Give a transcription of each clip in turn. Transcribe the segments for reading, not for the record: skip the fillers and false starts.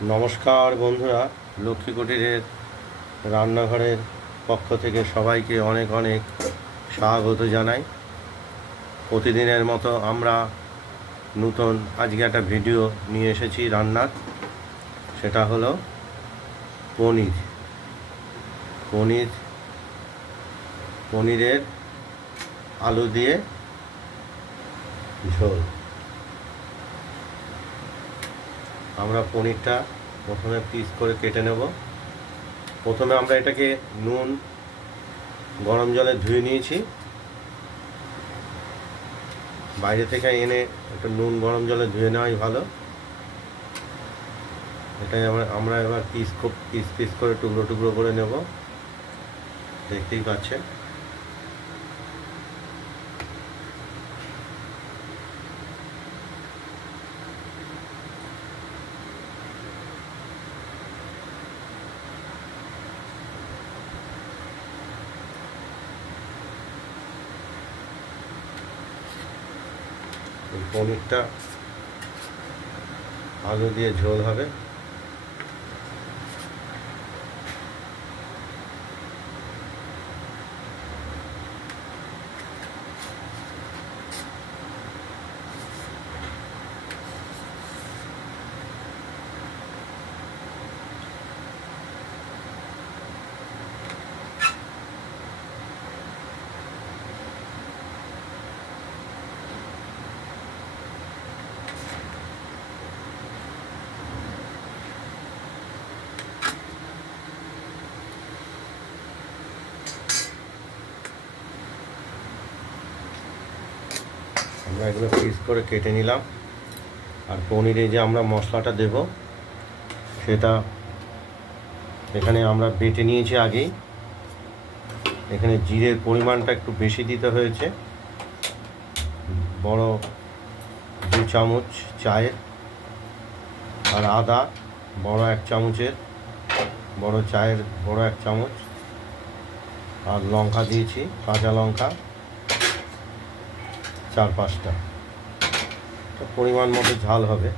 নমস্কার বন্ধুরা, লক্ষ্মী কুটিরের রান্নাঘরের পক্ষ থেকে সবাইকে অনেক অনেক স্বাগত জানাই। প্রতিদিনের মতো আমরা নতুন আজকে একটা ভিডিও নিয়ে এসেছি রান্নার। সেটা হলো পনিরের আলু দিয়ে ঝোল। আমরা পনিরটা প্রথমে পিস করে কেটে নেব। প্রথমে আমরা এটাকে নুন গরম জলে ধুয়ে নিয়েছি, বাইরে থেকে এনে একটু নুন গরম জলে ধুয়ে নেওয়াই ভালো। এটাই আমরা এবার পিস পিস করে টুকরো টুকরো করে নেব, দেখতেই পাচ্ছেন। পনিরটা আলু দিয়ে ঝোল হবে। আমরা এগুলো পিস করে কেটে নিলাম। আর পনিরে যে আমরা মশলাটা দেব সেটা এখানে আমরা বেটে নিয়েছি আগেই। এখানে জিরের পরিমাণটা একটু বেশি দিতে হয়েছে, বড় 2 চামচ চায়ের। আর আদা বড় 1 চামচের, বড় 1 চামচ। আর লঙ্কা দিয়েছি, কাঁচা লঙ্কা 4-5টা। পরিমাণ মতো ঝাল হবে,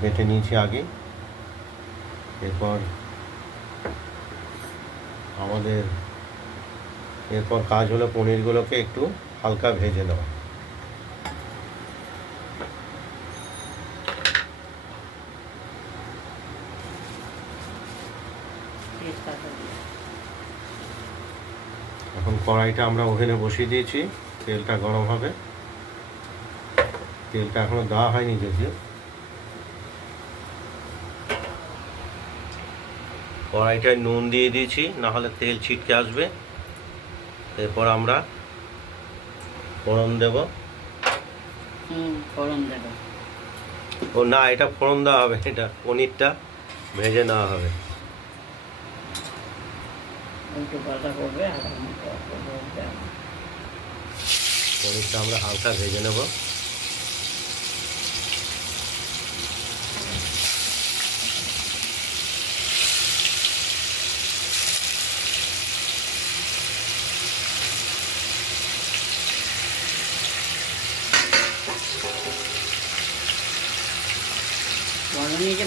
বেটে নিয়েছি আগে। এরপর কাজ হলো পনিরগুলোকে একটু হালকা ভেজে নেওয়া। এখন কড়াইটা আমরা ওভেনে বসিয়ে দিয়েছি, তেলটা গরম হবে। তেলটা এখনো দেওয়া হয়নি যদিও। কড়াইটায় নুন দিয়ে দিয়েছি, না হলে তেল ছিটকে আসবে। এরপর আমরা ফোড়ন দেব। ও না, এটা ফোড়ন দেওয়া হবে, এটা পনিরটা ভেজে নেওয়া হবে। পনিরটা আমরা হালকা ভেজে নেব।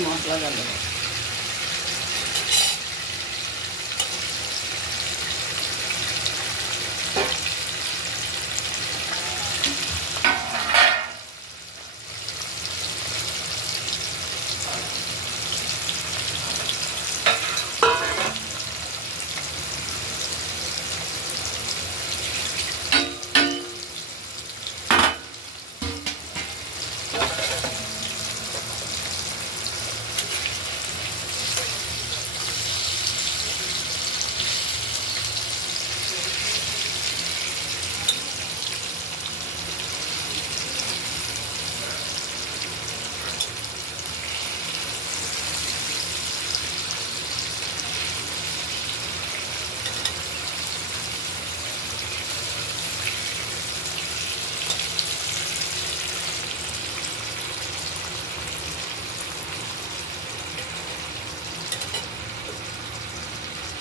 মশলা দেবো,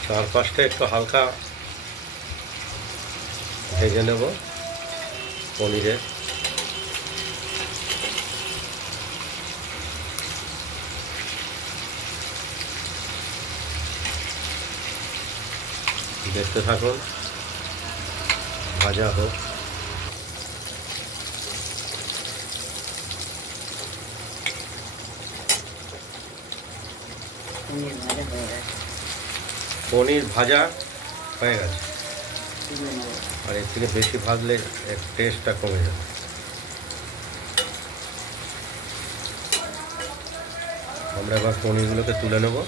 চারপাশটা একটু হালকা ভেজে নেব পনিরের। দেখতে থাকুন, ভাজা হোক। পনির ভাজা পনির ভাজা হয়ে গেছে। হয়ে গেছে, তুলে নেবো। আর এর থেকে বেশি ভাজলে এর টেস্টটা কমে যাবে। আমরা এবার পনিরগুলোকে তুলে নেব।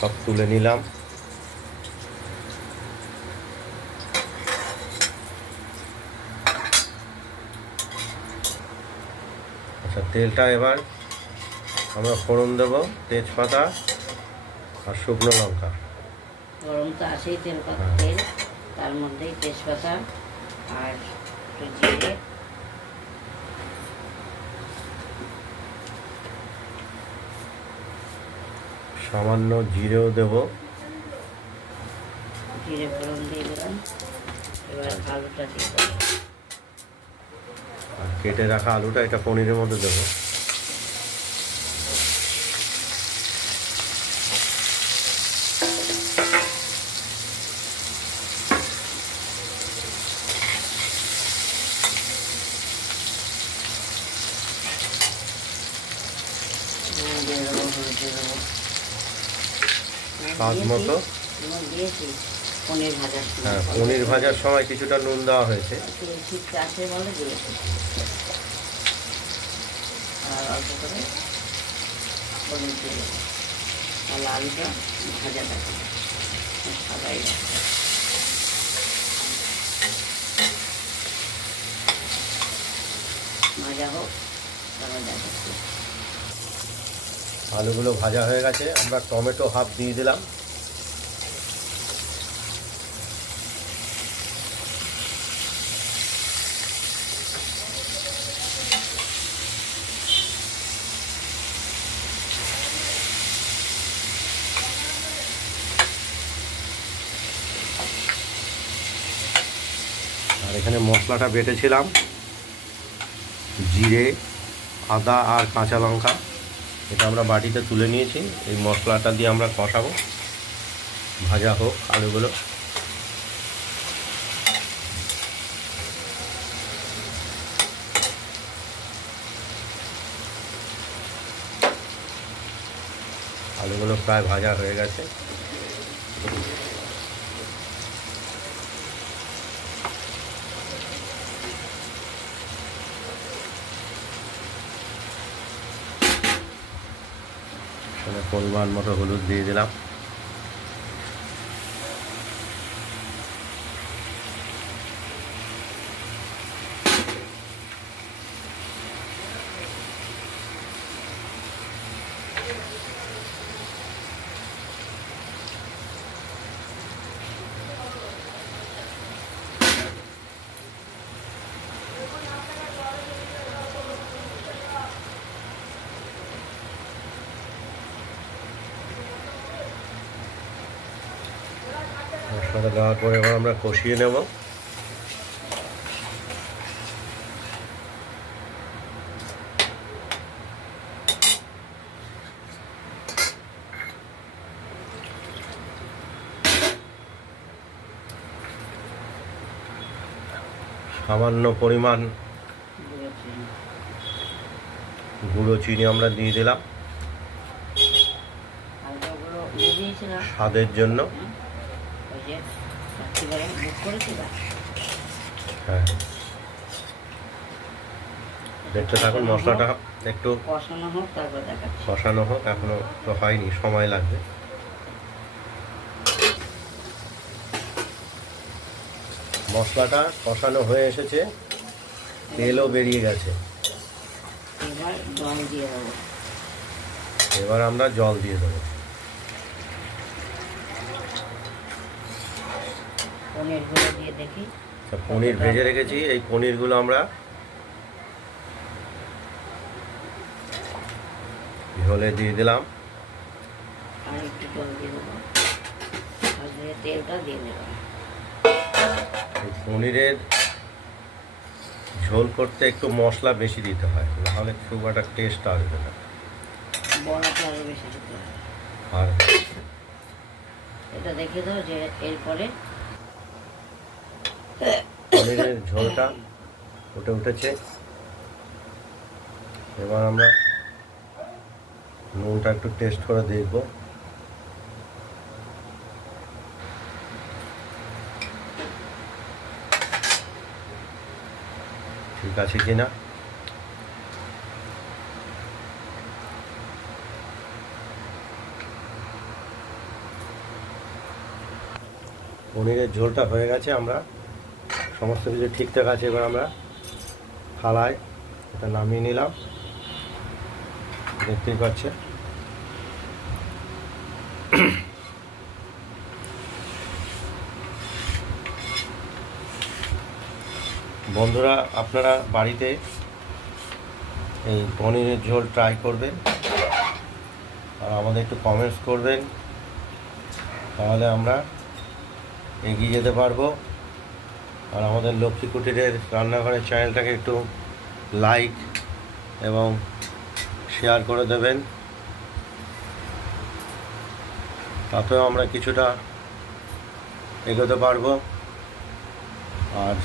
সব তুলে নিলাম। আচ্ছা, তেলটা এবার আমরা ফোড়ন দেব, তেজপাতা আর শুকনো লঙ্কা। গরম তো আছেই, তেল তার মধ্যেই তেজপাতা আর একটু জিরে, সামান্য জিরেও দেব। জিরে ফোড়ন দিয়ে দিলাম। এবার আলুটা দিয়ে দেবো। আর কেটে রাখা আলুটা এটা পনিরের মধ্যে দেবো। দিয়ে দেবো, হলুদ দিয়ে দেবো। স্বাদ মতো। দিয়েছি পনির ভাজার সময়। হ্যাঁ, পনির ভাজার সময় কিছুটা নুন দেওয়া হয়েছে। শীতটা আছে বলে দিয়েছি। আর অল্প করে পনির দিয়ে দেবো। তাহলে আলুটা ভাজা থাকে, সাদাই ভাজা হোক, তারপর দেখাচ্ছি। আলুগুলো ভাজা হয়ে গেছে, আমরা টমেটো হাফ দিয়ে দিলাম। আর এখানে মশলাটা বেটেছিলাম, জিরে, আদা আর কাঁচা লঙ্কা, এটা আমরা বাটিতে তুলে নিয়েছি। এই মশলাটা দিয়ে আমরা কষাবো। ভাজা হোক আলুগুলো। আলুগুলো প্রায় ভাজা হয়ে গেছে। পরিমাণ মতো হলুদ দিয়ে দিলাম। মশলাটা দেওয়ার পরে এবার আমরা কষিয়ে নেব। সামান্য পরিমাণ গুঁড়ো চিনি আমরা দিয়ে দিলাম স্বাদের জন্য। হ্যাঁ, দেখতে থাকুন। মশলাটা একটু কষানো হোক, এখনো তো হয়নি, সময় লাগবে। মশলাটা কষানো হয়ে এসেছে, তেলও বেরিয়ে গেছে। এবার জল দিয়ে দেবো। এবার আমরা জল দিয়ে দেবো। পনিরগুলো দিয়ে দেখি। পনির ভেজে রেখেছি, এই পনিরগুলো আমরা ঝোলে দিয়ে দিলাম। আর একটু জল দিয়ে দেবো, আর দিয়ে তেলটা দিয়ে দিলাম। এই পনিরের ঝোল করতে একটু মশলা বেশি দিতে হয়, নাহলে খুব একটা টেস্ট আসবে না। বড়াটা আরও বেশি দিতে হয়। আর এটা দেখে দাও যে এরপরে পনিরের ঝোলটা ফুটে উঠেছে। এবার আমরা নুনটা একটু টেস্ট করে দেখব। ঠিক আছে কিনা। পনিরের ঝোলটা হয়ে গেছে, আমরা সমস্ত কিছু ঠিকঠাক আছে। এবার আমরা থালায় এটা নামিয়ে নিলাম, দেখতেই পাচ্ছে। বন্ধুরা, আপনারা বাড়িতে এই পনিরের ঝোল ট্রাই করবেন আর আমাদের একটু কমেন্টস করবেন, তাহলে আমরা এগিয়ে যেতে পারবো। আর আমাদের লক্ষ্মী কুটিরের রান্নাঘরের চ্যানেলটাকে একটু লাইক এবং শেয়ার করে দেবেন, তাতেও আমরা কিছুটা এগোতে পারবো। আর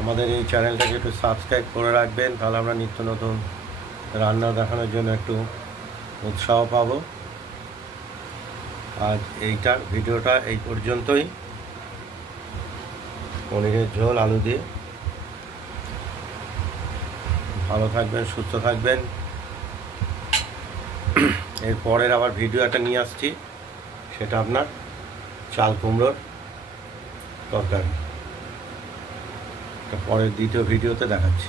আমাদের এই চ্যানেলটাকে একটু সাবস্ক্রাইব করে রাখবেন, তাহলে আমরা নিত্য নতুন রান্না দেখানোর জন্য একটু উৎসাহ পাবো। আজ এইটার ভিডিওটা এই পর্যন্তই। পনিরের ঝোল আলু দিয়ে। ভালো থাকবেন, সুস্থ থাকবেন। এর পরের আবার ভিডিও একটা নিয়ে আসছি, সেটা আপনার চাল কুমড়োর তরকারি। পরের দ্বিতীয় ভিডিওতে দেখাচ্ছি।